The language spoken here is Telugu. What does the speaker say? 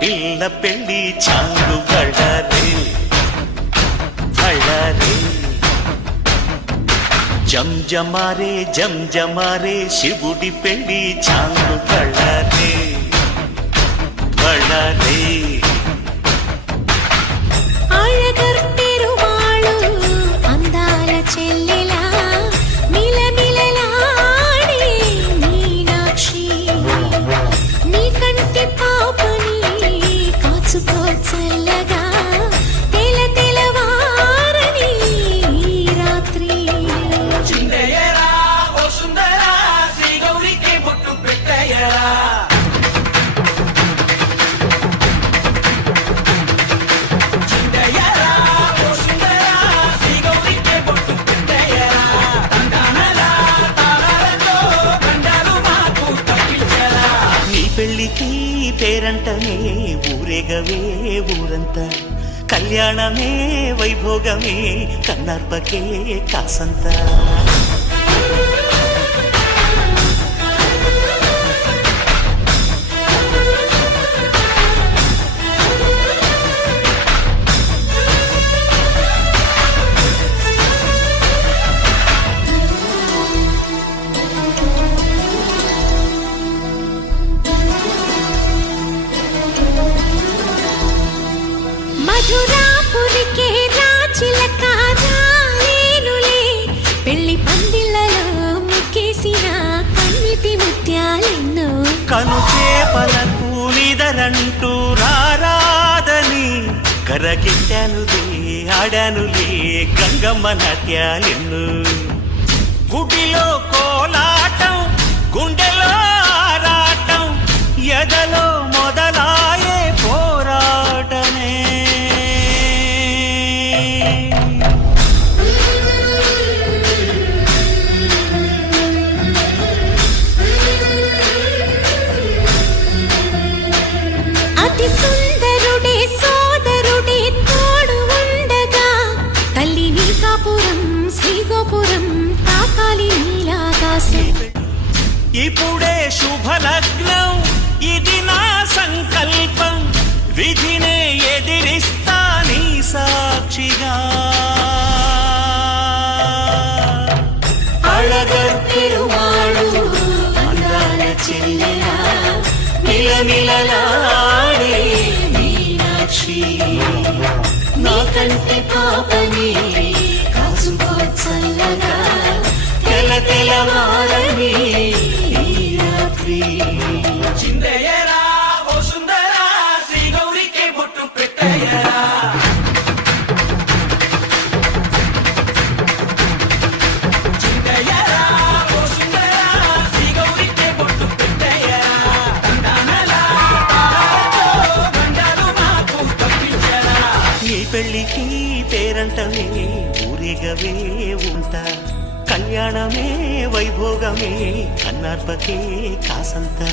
పిల్ల పెళ్ళి చాలు బళ్ళారే బళ్ళారే జంజమారే జంజమారే శివుడి పెళ్ళి చాలు బళ్ళారే బళ్ళారే చెల్లెలా మిలమిలలాడే మీనాక్షి నీ కంటి పాపని కాచుకో చల్లగా తెల తెలవారని రాత్రి చిందయ్యరా ఓ సుందరా శ్రీ గౌరికి బొట్టు పెట్టయ్యరా పెళ్ళికి పేరంటనే ఊరేగవే ఊరంతా కళ్యాణమే వైభోగమే కన్నార్పకే కాసంతా మధురాపురికే రాచిలక రాలేనులే పెళ్లి పందిళ్ళలో ముక్కేసిన కన్నిటి ముత్యాలెన్నో కను చేపలకు నిదరంటూ రారాదని కరగిట్టానులే ఆడానులే గంగమ్మ నాట్యాలెన్ను గుడిలో కోలాటం గుండెలో ఆరాటం ఎదలో మొదలాయే పోరాటమే అతి సుందరుడే సోదరుడే తోడు ఉండగా తల్లి నీకాపురం శ్రీగోపురం తాకాలి నీలాకాశం ఇప్పుడే శుభలగ్నం ఇది నా సంకల్పం విధినే ఎదిరిస్తా నీ సాక్షిగా అళగర్ పెరుమాళు అందాల చెల్లెలా మిలమిలలాడే మీనాక్షి నా కంటి పాపని కాచుకో చల్లగా తెల తెలవారని రాత్రి చిందయ్యరా ఓ సుందరా శ్రీ గౌరికి బొట్టు పెట్టయ్యరా చిందయ్యరా ఓ సుందరా శ్రీ గౌరికి బొట్టు పెట్టయ్యరా తండానలా తాళాలతో గండాలు మాకు తప్పించరా ఈ పెళ్ళికి పేరంటమే ఊరేగవే ఉంటా కళ్యాణమే వైభోగమే కన్నార్పకే కాసంతా